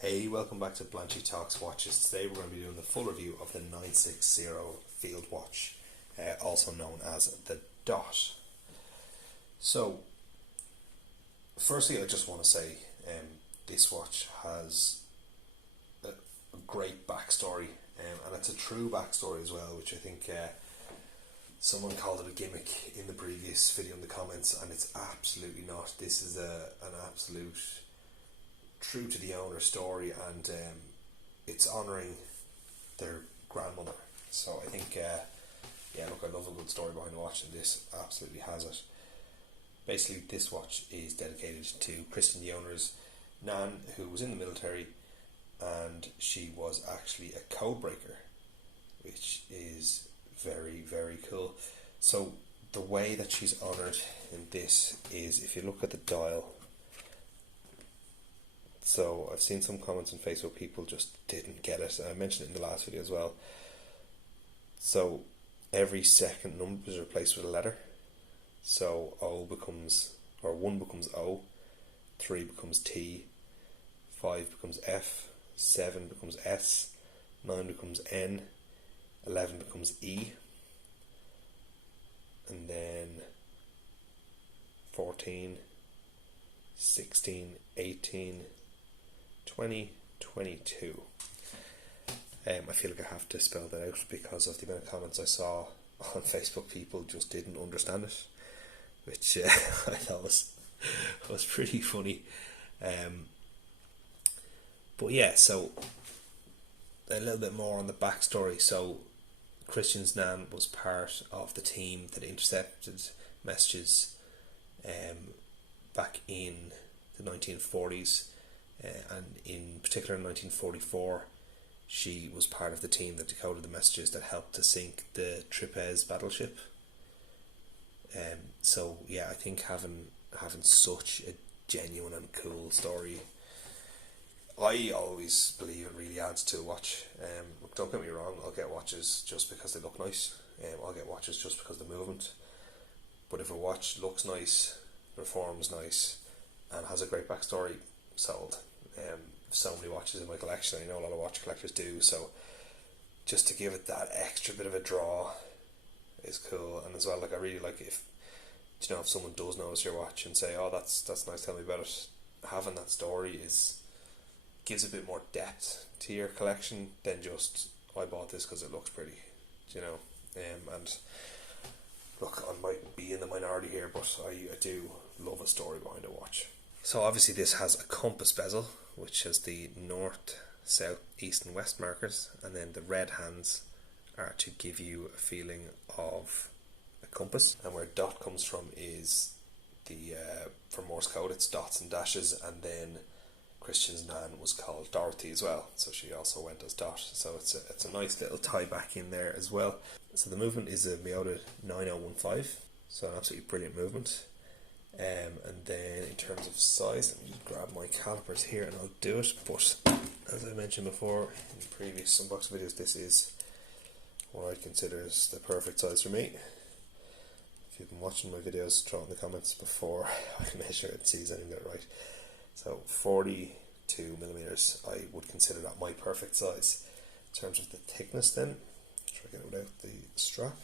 Hey, welcome back to Blanchy Talks Watches. Today we're going to be doing the full review of the 960 field watch, also known as the Dot. So, firstly I just want to say this watch has a great backstory, and it's a true backstory as well, which I think someone called it a gimmick in the previous video in the comments, and it's absolutely not. This is an absolute true to the owner story, and it's honouring their grandmother. So I think, I love a good story behind the watch, and this absolutely has it. Basically, this watch is dedicated to Kristen, the owner's nan, who was in the military, and she was actually a code breaker, which is very, very cool. So the way that she's honoured in this is, if you look at the dial. So I've seen some comments on Facebook, people just didn't get it. I mentioned it in the last video as well. So every second number is replaced with a letter. So 1 becomes O, 3 becomes T, 5 becomes F, 7 becomes S, 9 becomes N, 11 becomes E, and then 14, 16, 18, 20, 22. I feel like I have to spell that out because of the amount of comments I saw on Facebook. People just didn't understand it, which I thought was pretty funny. But yeah, so a little bit more on the backstory. So Christian's nan was part of the team that intercepted messages back in the 1940s. And in particular in 1944 she was part of the team that decoded the messages that helped to sink the Trapeze battleship. So yeah, I think having such a genuine and cool story, I always believe it really adds to a watch. Don't get me wrong, I'll get watches just because they look nice. I'll get watches just because of the movement. But if a watch looks nice, performs nice, and has a great backstory, sold. So many watches in my collection. I know a lot of watch collectors do, so just to give it that extra bit of a draw is cool. And as well, like, I really like if someone does notice your watch and say, "Oh, that's nice, tell me about it." Having that story gives a bit more depth to your collection than just, "I bought this because it looks pretty," and look, I might be in the minority here, but I do love a story behind a watch. So obviously this has a compass bezel, which has the north, south, east and west markers, and then the red hands are to give you a feeling of a compass. And where dot comes from is for Morse code, it's dots and dashes, and then Christian's nan was called Dorothy as well, so she also went as Dot. So it's a nice little tie back in there as well. So the movement is a Miyota 9015, so an absolutely brilliant movement. And then in terms of size, let me just grab my calipers here and I'll do it. But as I mentioned before in previous unboxing videos, this is what I consider is the perfect size for me. If you've been watching my videos, throw it in the comments before I can measure it and see if I'm getting it right. So 42mm, I would consider that my perfect size. In terms of the thickness then, try to get it without the strap.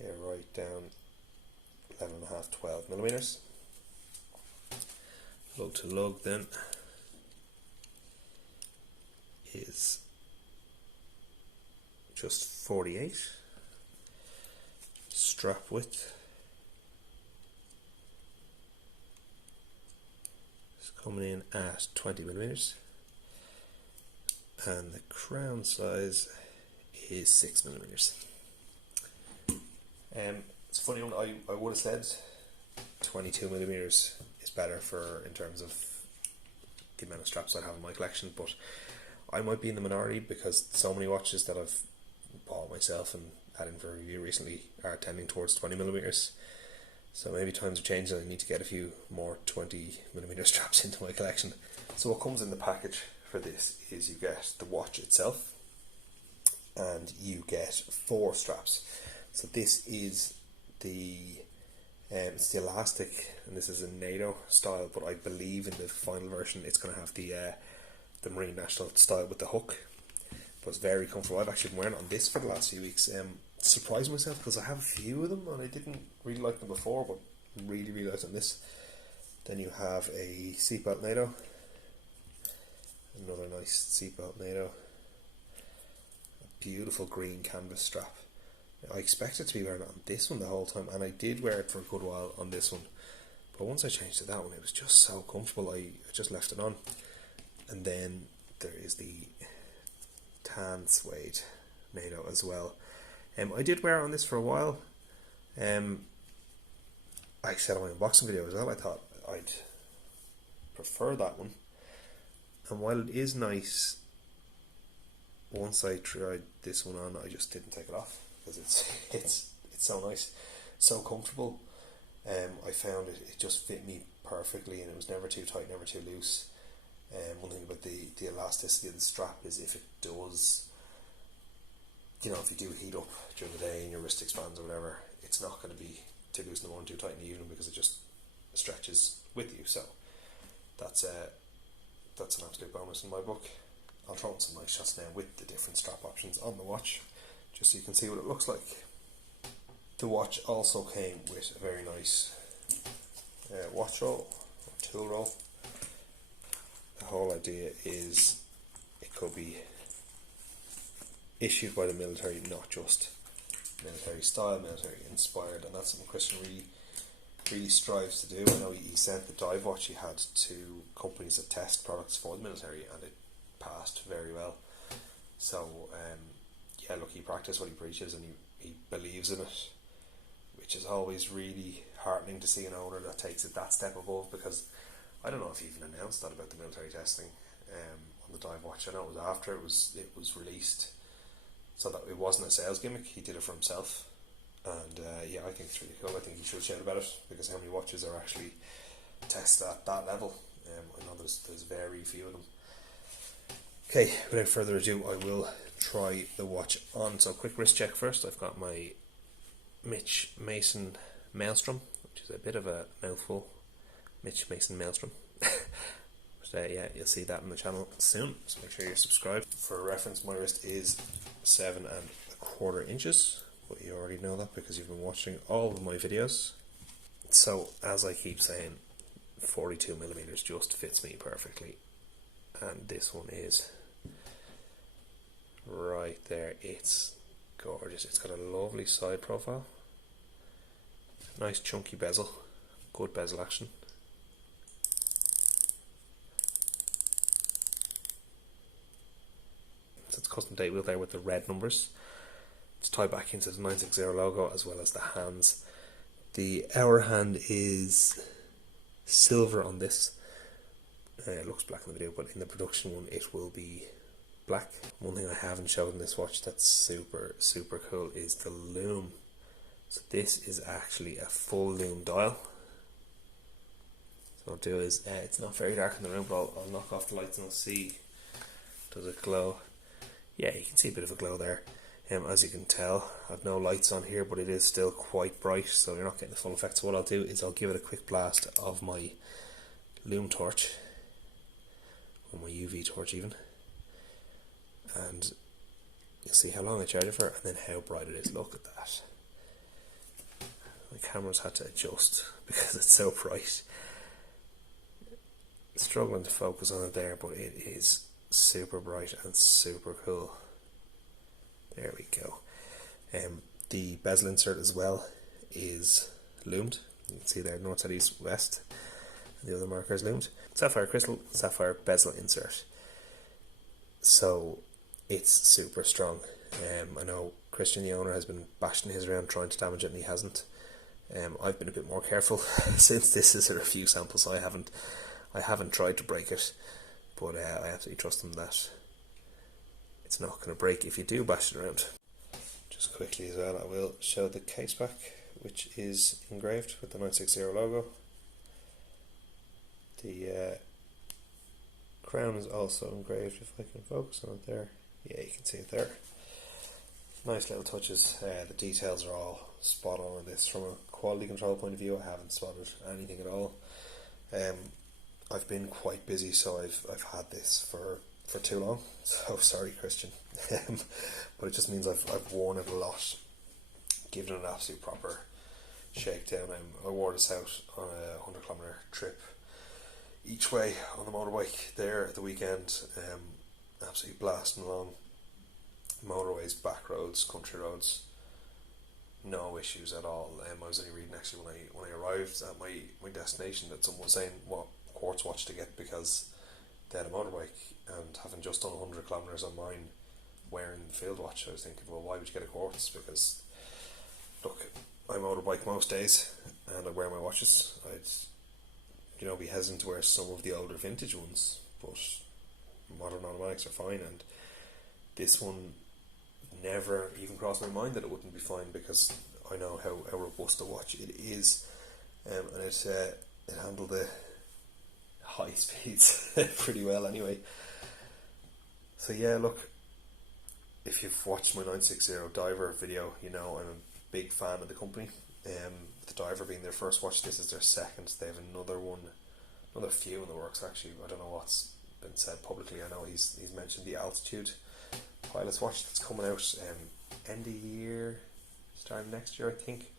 Here, right down 11.5, 12mm. Lug to lug then is just 48. Strap width is coming in at 20mm, and the crown size is 6mm. It's funny, I would have said 22mm is better in terms of the amount of straps I have in my collection, but I might be in the minority because so many watches that I've bought myself and had in for review recently are tending towards 20mm. So maybe times are changing and I need to get a few more 20mm straps into my collection. So what comes in the package for this is you get the watch itself and you get 4 straps. So this is the It's the elastic, and this is a NATO style, but I believe in the final version it's going to have the Marine National style with the hook. But it's very comfortable. I've actually been wearing it on this for the last few weeks. Surprised myself because I have a few of them and I didn't really like them before, but really liked on this. Then you have a seatbelt NATO, another nice seatbelt NATO, a beautiful green canvas strap. I expected to be wearing it on this one the whole time, and I did wear it for a good while on this one, but once I changed to that one it was just so comfortable. I just left it on. And then there is the tan suede NATO as well. I did wear it on this for a while. I said on my unboxing video as well, I thought I'd prefer that one. And while it is nice, once I tried this one on, I just didn't take it off because it's so nice, so comfortable. I found it just fit me perfectly, and it was never too tight, never too loose. One thing about the elasticity of the strap is if it does, if you do heat up during the day and your wrist expands or whatever, it's not going to be too loose in the morning, too tight in the evening, because it just stretches with you. So that's an absolute bonus in my book. I'll throw in some nice shots now with the different strap options on the watch, just so you can see what it looks like. The watch also came with a very nice watch roll or tool roll. The whole idea is it could be issued by the military, not just military style, military inspired, and that's something Christian really strives to do. I know he sent the dive watch he had to companies that test products for the military, and it passed very well. So look, he practiced what he preaches, and he believes in it, which is always really heartening to see an owner that takes it that step above, because I don't know if he even announced that about the military testing on the dive watch. I know it was after it was released, so that it wasn't a sales gimmick. He did it for himself, and I think it's really cool. I think he should shout about it, because how many watches are actually tested at that level? I know there's very few of them. Okay, without further ado, I will try the watch on. So quick wrist check first. I've got my Mitch Mason Maelstrom, which is a bit of a mouthful. Mitch Mason Maelstrom. But you'll see that on the channel soon, so make sure you're subscribed. For reference, my wrist is 7¼ inches, but you already know that because you've been watching all of my videos. So as I keep saying, 42mm just fits me perfectly, and this one is right there. It's gorgeous. It's got a lovely side profile, nice chunky bezel, good bezel action. It's custom date wheel there with the red numbers. It's tied back into the 960 logo, as well as the hands. The hour hand is silver on this. It looks black in the video, but in the production one it will be black. One thing I haven't showed in this watch that's super cool is the lume. So this is actually a full lume dial. So what I'll do is, it's not very dark in the room, but I'll knock off the lights and I'll see, does it glow? Yeah, you can see a bit of a glow there. As you can tell, I've no lights on here, but it is still quite bright, so you're not getting the full effect. So what I'll do is I'll give it a quick blast of my lume torch, or my UV torch even, and you'll see how long I charge it for, and then how bright it is. Look at that. My camera's had to adjust because it's so bright. Struggling to focus on it there, but it is super bright and super cool. There we go. The bezel insert as well is lumed. You can see there, north, south, east, west. And the other marker is lumed. Sapphire crystal, sapphire bezel insert. So it's super strong. I know Christian, the owner, has been bashing his around trying to damage it, and he hasn't. I've been a bit more careful since this is a review sample, so I haven't tried to break it, but I absolutely trust him that it's not going to break if you do bash it around. Just quickly as well, I will show the Caseback, which is engraved with the 960 logo. The crown is also engraved, if I can focus on it there. Yeah, you can see it there. Nice little touches. The details are all spot on this. From a quality control point of view, I haven't spotted anything at all. Um, I've been quite busy, so I've had this for too long. So sorry, Christian. But it just means I've worn it a lot, given it an absolute proper shakedown. I wore this out on a 100 kilometre trip each way on the motorbike there at the weekend. Absolutely blasting along motorways, back roads, country roads. No issues at all. I was only reading actually when I arrived at my destination that someone was saying what quartz watch to get because they had a motorbike, and having just done 100 kilometres on mine wearing the field watch, I was thinking, well, why would you get a quartz? Because look, I motorbike most days and I wear my watches. I'd be hesitant to wear some of the older vintage ones, but modern automatics are fine, and this one never even crossed my mind that it wouldn't be fine, because I know how robust a watch it is, and it handled the high speeds pretty well anyway. So yeah, look, if you've watched my 960 Diver video, you know I'm a big fan of the company. The Diver being their first watch, this is their second. They have another few in the works actually. I don't know what's been said publicly. I know he's mentioned the Altitude Pilot's watch that's coming out end of year, starting next year, I think.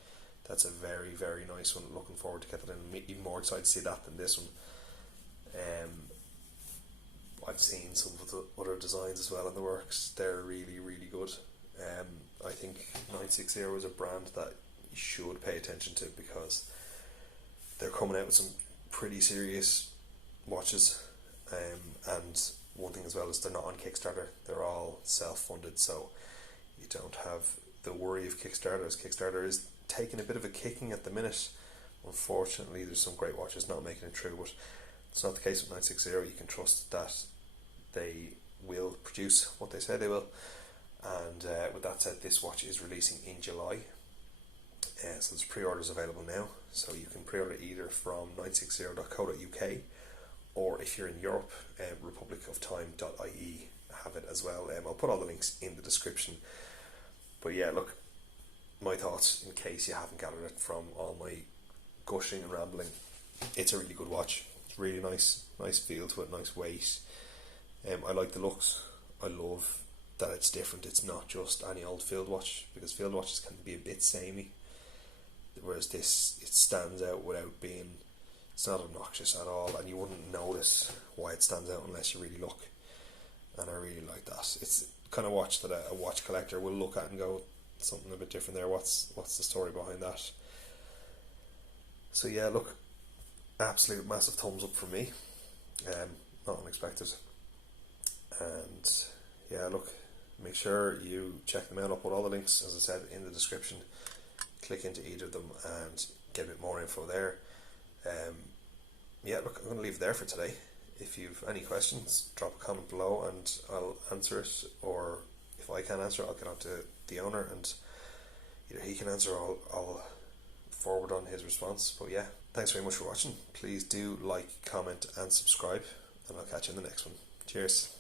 That's a very, very nice one. Looking forward to get that in. Even more excited to see that than this one. I've seen some of the other designs as well in the works. They're really, really good. I think 960 is a brand that you should pay attention to, because they're coming out with some pretty serious watches. And one thing as well is they're not on Kickstarter. They're all self-funded, so you don't have the worry of Kickstarters. Kickstarter is taking a bit of a kicking at the minute. Unfortunately, there's some great watches not making it through, but it's not the case with 960. You can trust that they will produce what they say they will. And with that said, this watch is releasing in July. So there's pre-orders available now. So you can pre-order either from 960.co.uk, or if you're in Europe, republicoftime.ie have it as well. I'll put all the links in the description. But yeah, look, my thoughts, in case you haven't gathered it from all my gushing and rambling, it's a really good watch. It's really nice feel to it, nice weight. I like the looks. I love that it's different. It's not just any old field watch, because field watches can be a bit samey, whereas this, it stands out without being, it's not obnoxious at all, and you wouldn't notice why it stands out unless you really look. And I really like that. It's the kind of watch that a watch collector will look at and go, something a bit different there, what's the story behind that? So yeah, look, absolute massive thumbs up from me. Not unexpected. And yeah, look, make sure you check them out. I'll put all the links, as I said, in the description. Click into either of them and get a bit more info there. Yeah, look, I'm going to leave it there for today. If you've any questions, drop a comment below and I'll answer it, or if I can't answer it, I'll get on to the owner and either he can answer or I'll forward on his response. But yeah, thanks very much for watching. Please do like, comment and subscribe, and I'll catch you in the next one. Cheers.